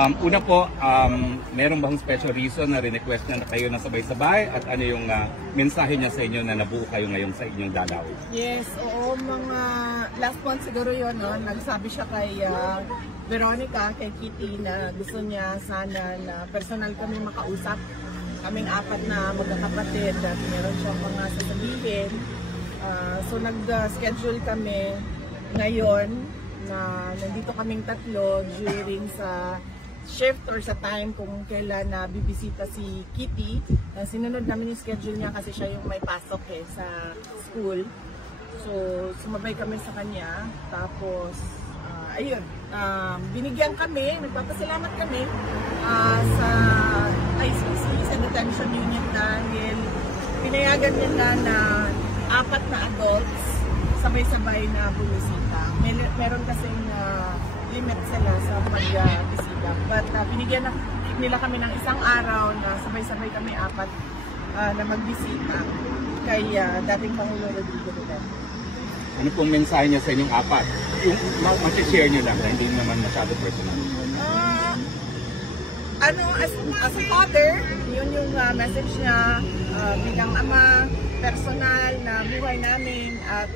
Una po, meron bang special reason na request na kayo na sabay-sabay at ano yung mensahe niya sa inyo na nabuo kayo ngayon sa inyong dalaw? Yes, oo, mga last month siguro yun, no? Nagsabi siya kay Veronica, kay Kitty na gusto niya sana na personal kami makausap. Kaming apat na magkakapatid at meron siyang mga sasabihin. So nag-schedule kami ngayon na nandito kaming tatlo during sa shift or sa time kung kailan na bibisita si Kitty. Sinunod namin yung schedule niya kasi siya yung may pasok sa school. So sumabay kami sa kanya. Tapos ayun, binigyan kami, nagpapasalamat kami sa ICC, sa detention unit dahil pinayagan nila na 4 na adults sabay-sabay na bumisita. Meron kasing limit sila sa pagbisita. But binigyan nila kami ng isang araw na sabay-sabay kami 4 na magbisita kay dating Pangulong Rodrigo Duterte. Ano pong mensahe niya sa inyong 4? Yung share niyo lang, hindi naman masyado personal. As a father, yun yung message niya bilang ama, personal na buhay namin at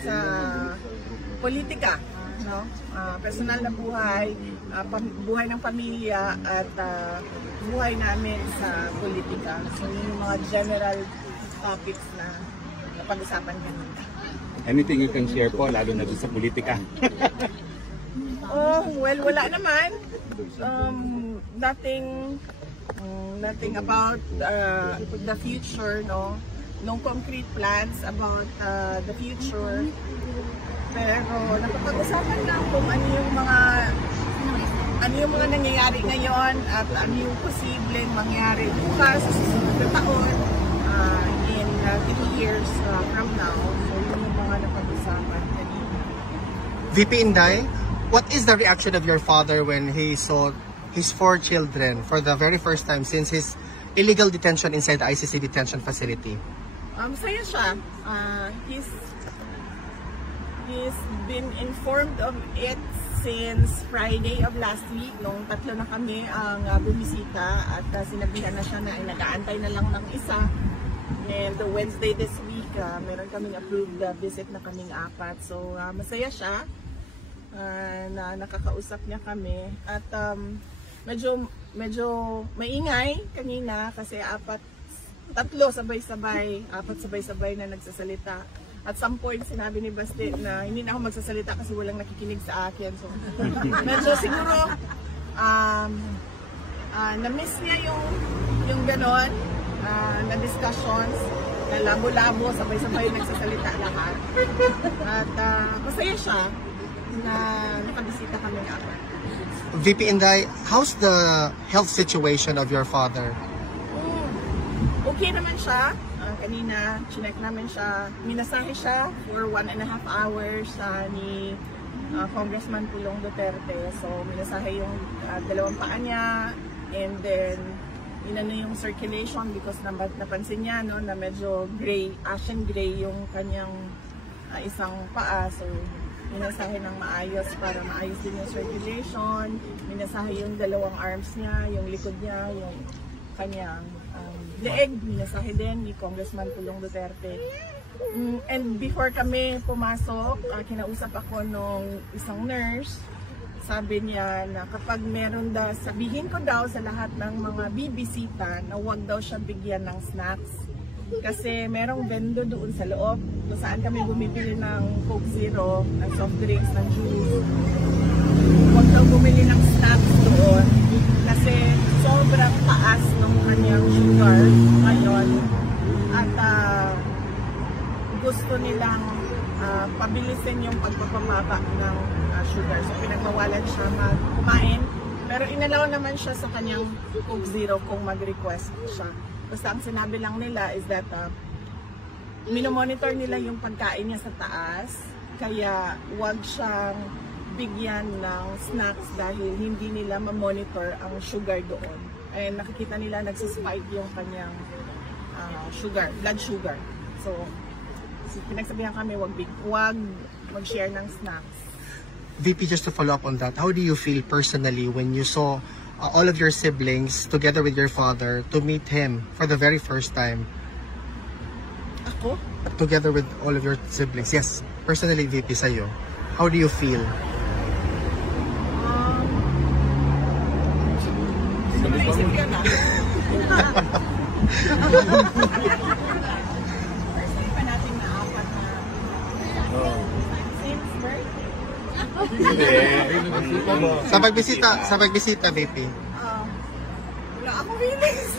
sa politika, no? Personal na buhay, buhay ng pamilya at buhay namin sa politika. So yun yung mga general topics na napag-usapan kanina. Anything you can share po, lalo na sa politika? Well, wala naman. Nothing about the future, no? No concrete plans about the future. Pero napapag-usapan lang kung ano yung mga nangyayari ngayon at ano yung posibleng mangyari bukas sa susunod na taon in 3 years from now. So yun yung mga napag-usapan kanina. VP Inday, what is the reaction of your father when he saw his 4 children for the very first time since his illegal detention inside the ICC detention facility? Masaya siya. He's been informed of it since Friday of last week, nung 3 na kami ang bumisita at sinabihan na siya na nag-aantay na lang ng isa. And Wednesday this week, meron kaming approved visit na kaming 4. So masaya siya na nakakausap niya kami. At medyo maingay kanina kasi 3 sabay-sabay, 4 sabay-sabay na nagsasalita. At some point, sinabi ni Basti na hindi na ako magsasalita kasi walang nakikinig sa akin. So, medyo siguro, na-miss niya yung ganon, na discussions, na labo-labo, sabay-sabay nagsasalita lahat. At masaya siya na nakabisita kami ng 4. VP Inday, how's the health situation of your father? Okay naman siya. Kanina, chinek namin siya. Minasahe siya for 1.5 hours ni Congressman Pulong Duterte. So, minasahe yung 2 paa niya. And then, inano yung circulation because napansin niya no, na medyo gray, ashen gray yung kanyang isang paa. So, minasahe ng maayos para maayos din yung circulation. Minasahe yung 2 arms niya, yung likod niya, yung kanyang leeg, minasahe din ni Congressman Pulong Duterte. And before kami pumasok, kinausap ako nung isang nurse. Sabi niya na kapag meron sabihin ko daw sa lahat ng mga bibisita na huwag daw siya bigyan ng snacks. Kasi merong vendo doon sa loob kung saan kami bumibili ng Coke Zero, ng soft drinks, ng juice. Huwag daw bumili ng snacks doon kasi sobrang taas ng kanyang sugar ngayon at gusto nilang pabilisin yung pagpapababa ng sugar. So pinagbawalan siya kumain pero inalaw naman siya sa kanyang Coke Zero kung mag-request siya. Basta ang sinabi lang nila is that minomonitor nila yung pagkain niya sa taas kaya wag siyang bigyan ng snacks dahil hindi nila ma-monitor ang sugar doon. Ay nakikita nila nagsispike yung kanyang blood sugar. So pinagsabihan kami wag mag-share ng snacks. VP, just to follow up on that, how do you feel personally when you saw all of your siblings together with your father to meet him for the very first time? Ako? Together with all of your siblings. Yes, personally, VP, sa'yo. How do you feel? Naisip ka na. First time pa natin na apat na since birthday. Sa pagbisita, VP. Wala akong feelings.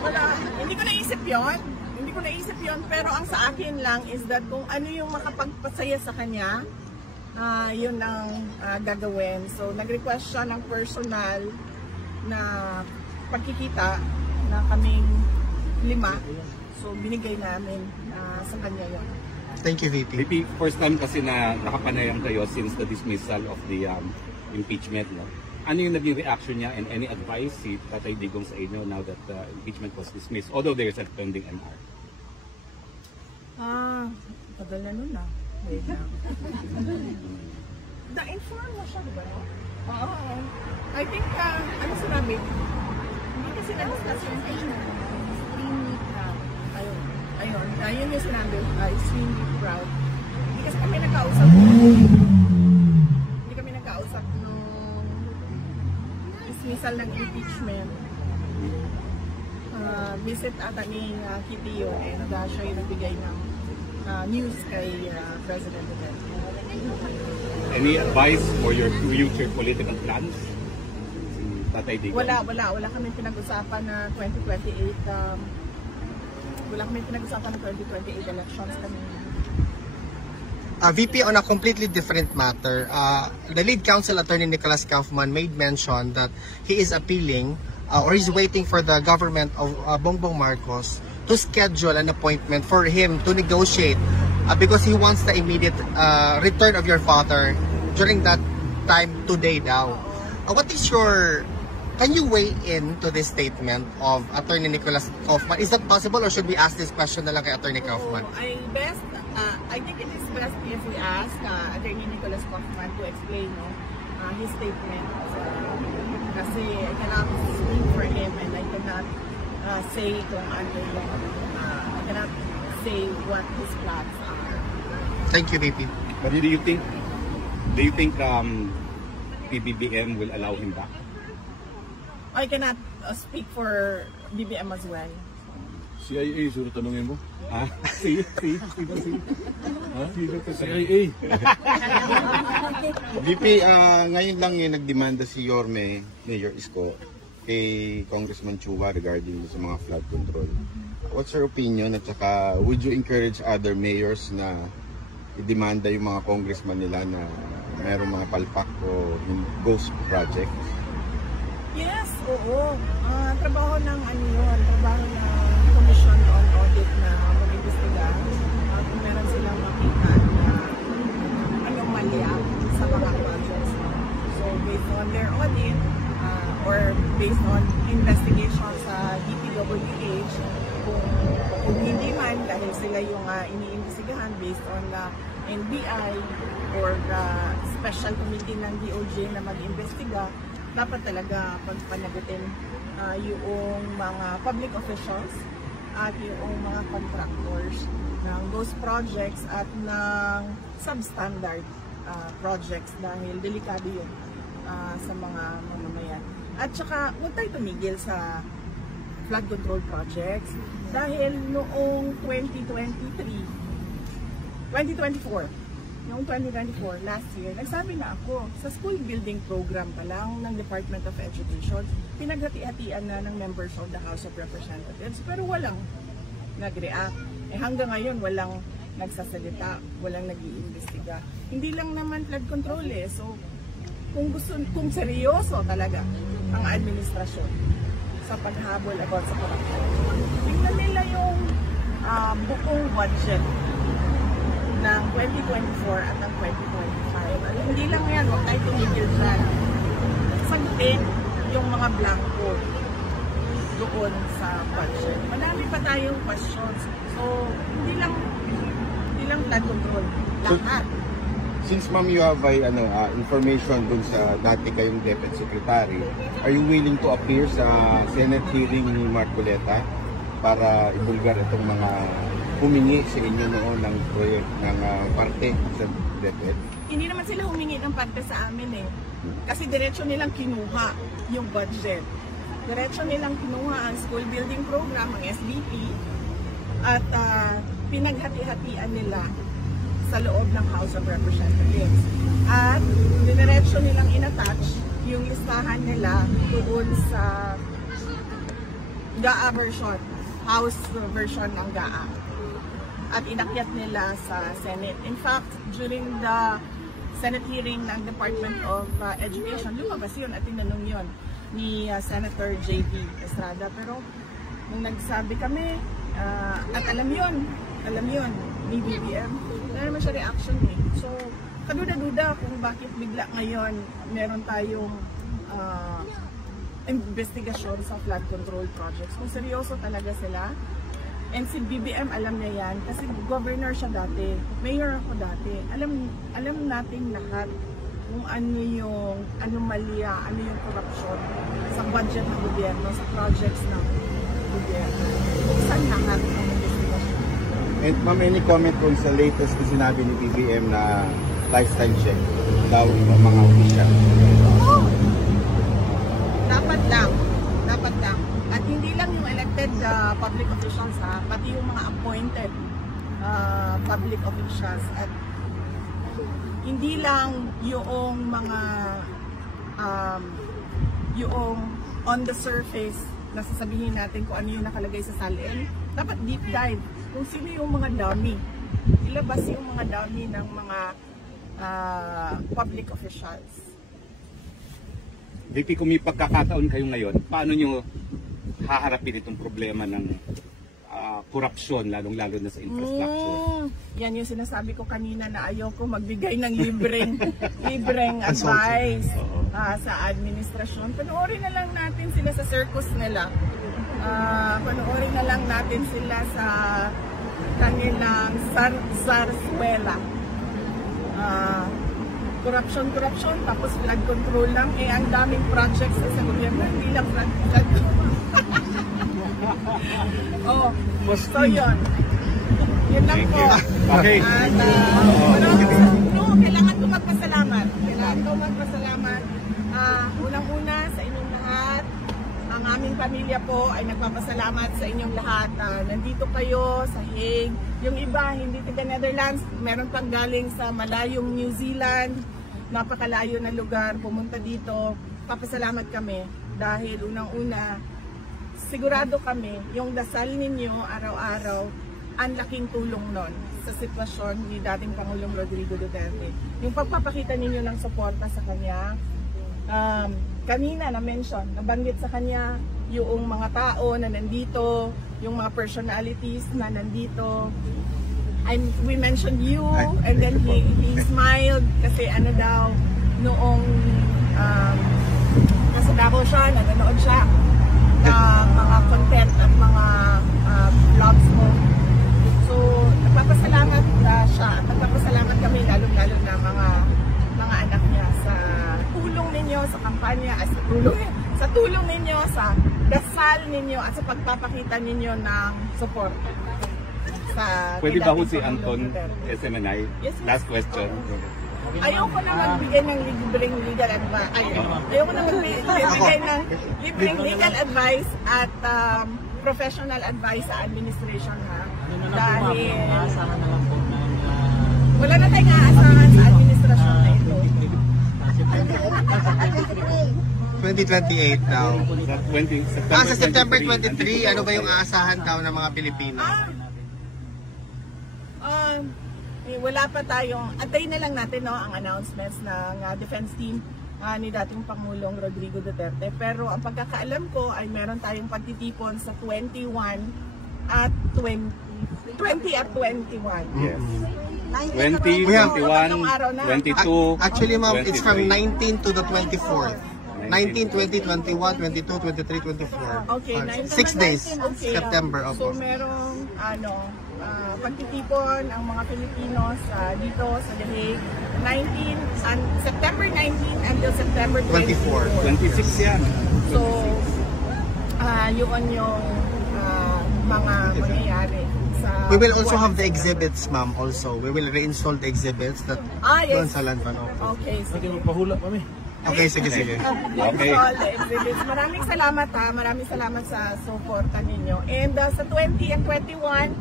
Wala. Hindi ko naisip yon. Hindi ko naisip yon. Pero ang sa akin lang is that kung ano yung makapagpasaya sa kanya, yun ang gagawin. So, nag-request siya ng personal na pagkikita na kaming 5. So, binigay namin sa kanya yun. Thank you, VP. VP, first time kasi na nakapanayam kayo since the dismissal of the impeachment. No? Ano yung naging reaction niya and any advice si Tatay Digong sa inyo now that the impeachment was dismissed? Although there is a pending MR. Tagal na nun Wait lang. Na-inform mo siya, diba? Oo. I think, ano sinabi? Hindi kasi na-discuss yung impeachment. Ayun yung sinabi, extremely proud. Hindi kasi kami nagkausap nung dismissal ng impeachment. Visit ata ni Kitty yun and siya yung nagbigay ng news kay President Duterte. Any advice for your future political plans? Tatay Digong? Wala kami pinag-usapan na 2028 wala kami pinag-usapan ng 2028 elections kami. VP, on a completely different matter, the lead counsel attorney Nicholas Kaufman made mention that he is appealing or he's waiting for the government of Bongbong Marcos to schedule an appointment for him to negotiate because he wants the immediate return of your father during that time today daw. What is your... Can you weigh in to this statement of Attorney Nicholas Kaufman? Is that possible or should we ask this question na lang kay Attorney Kaufman? I think it is best if we ask Attorney Nicholas Kaufman to explain his statement. Kasi I cannot speak for him and I cannot say kung ano yung, I cannot say what his plans are. Thank you, VP. But do you think PBBM will allow him back? I cannot speak for BBM as well. CIA, sure tanungin mo? Ha? Si. Ha? CIA. VP, ngayon lang yung nagdemanda si Yorme, Mayor Isko, kay Congressman Chua regarding sa mga flood control. What's your opinion at saka would you encourage other mayors na i-demanda yung mga congressman nila na mayroong mga palpak o ghost projects? Yes, oo. Trabaho ng trabaho ng Commission on Audit na mag-imbestiga kung meron silang makita na anomalya sa mga projects. So based on their audit or based on investigation sa DPWH, kung hindi man dahil sila yung iniimbestigahan based on the NBI or the special committee ng DOJ na mag-imbestiga, dapat talaga pagpanagutin yung mga public officials at yung mga contractors ng those projects at ng substandard projects dahil delikado yun sa mga mamamayan. At saka huwag tayo tumigil sa flood control projects dahil noong 2024, last year, nagsabi na ako, sa school building program pa lang ng Department of Education, pinaghati-hatian na ng members of the House of Representatives, pero walang nag-react. Hanggang ngayon, walang nagsasalita, walang nag-iimbestiga. Hindi lang naman flood control So, kung seryoso talaga ang administrasyon sa paghabol about sa corruption, tingnan nila yung buong budget ng 2024 at ng 2025. Hindi lang yan, huwag tayo tumigil dyan. Sagutin yung mga blanco doon sa budget. Marami pa tayong questions. So, hindi lang flood control. Lahat. Since ma'am you have information dun sa dati kayong Deputy Secretary, are you willing to appear sa Senate hearing ni Marcoleta para ibulgar itong mga humingi sa inyo noon ng proyek ng parte sa DepEd? Hindi naman sila humingi ng parte sa amin eh. Kasi diretso nilang kinuha yung budget. Diretso nilang kinuha ang school building program, ang SBP, at pinaghati-hatian nila sa loob ng House of Representatives. At diretso nilang inattach yung listahan nila doon sa GAA version, House version ng GAA. At inakyat nila sa Senate. In fact, during the Senate hearing ng Department of Education, lumabas yun at tinanong yun ni Senator J.B. Estrada. Pero nung nagsabi kami, at alam yun ni BBM, wala naman siya reaction eh. So, kaduda-duda kung bakit bigla ngayon meron tayong investigasyon sa flood control projects. Kung seryoso talaga sila, and si BBM alam niya yan, kasi governor siya dati, mayor ako dati. Alam natin lahat kung ano yung anomalya, ano yung korupsyon sa budget ng gobyerno, sa projects ng gobyerno. Saan lahat ang investigasyon? And ma'am, any comment kung sa latest na sinabi ni BBM na lifetime check daw ng mga official? Oo! Dapat lang. At hindi lang yung elected public officials ha, pati yung mga appointed public officials. At hindi lang yung mga yung on the surface na sasabihin natin kung ano yung nakalagay sa salin. Dapat deep dive kung sino yung mga dummy. Ilabas yung mga dummy ng mga public officials. VP, kung may pagkakataon kayo ngayon, paano nyo haharapin itong problema ng korupsyon, lalong-lalo na sa infrastructure? Yan yung sinasabi ko kanina na ayoko magbigay ng libreng advice sa administrasyon. Panoorin na lang natin sila sa circus nila. Panoorin na lang natin sila sa kanilang sarswela. Corruption, tapos flood control lang. Eh, ang daming projects sa gobyerno, hindi lang flood oh, so yun. Yun lang po. Okay. At, kailangan ko magpasalamat. Unang-una sa inyong lahat. Ang aming pamilya po ay nagpapasalamat sa inyong lahat. Nandito kayo sa Hague. Yung iba, hindi taga Netherlands. Meron pang galing sa malayong New Zealand. Napakalayo na lugar. Pumunta dito. Papasalamat kami. Dahil unang-una, sigurado kami, yung dasal ninyo araw-araw, ang laking tulong nun sa sitwasyon ni dating Pangulong Rodrigo Duterte. Yung pagpapakita ninyo ng suporta sa kanya, kanina na-mention, nabanggit sa kanya yung mga tao na nandito, yung mga personalities na nandito. And we mentioned you, and then he smiled kasi ano daw, noong nasa Davao siya, nanonood siya ng mga content at mga vlogs mo. So, nagpapasalamat siya at nagpapasalamat kami lalo-lalo na mga anak niya sa tulong ninyo sa kampanya at sa tulong ninyo, sa dasal ninyo at sa pagpapakita ninyo ng support. Pwede ba ho si Anton SMNI? Yes, Last question. Ayoko na magbigay ng libreng legal advice. Ayoko na magbigay ng libreng legal advice at professional advice sa administration ha. Dahil wala na tayong aasahan sa administrasyon na ito. 2028 daw. Sa September 23, ano ba yung aasahan daw ng mga Pilipino? Wala pa tayong, antayin na lang natin no, ang announcements ng defense team ni dating Pangulong Rodrigo Duterte. Pero ang pagkakaalam ko ay meron tayong pagtitipon sa 21 at 20 at 21. Yes. 20, 21, 22. Actually, ma'am, it's from 19 to the 24th. 19, 20, 21, 22, 23, 24. Okay, 6 days, okay, September. So merong pagtitipon ang mga Pilipino dito sa The Hague September 19 until September 24. 26 yan. So, yun yung mga mangyayari. We will also have the exhibits, ma'am, also. We will reinstall the exhibits that doon yes. sa Land Panopo. Okay, Sige, sige. magpahula kami. Okay, sige, sige. Okay. All the exhibits. Maraming salamat ha. Maraming salamat sa suporta ninyo. And sa 20 and 21,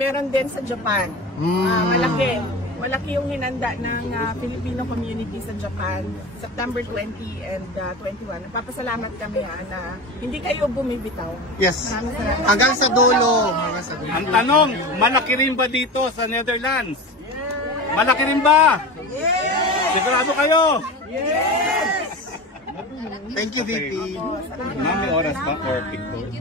meron din sa Japan. Malaki. Malaki yung hinanda ng Filipino community sa Japan, September 20 and 21. Papasalamat kami na hindi kayo bumibitaw. Yes. Maraming salamat. Hanggang sa dulo. Hanggang sa dulo. Ang tanong, malaki rin ba dito sa Netherlands? Malaki rin ba? Yes! Sigurado kayo? Thank you, VP. Ma'am, may oras ba or picture?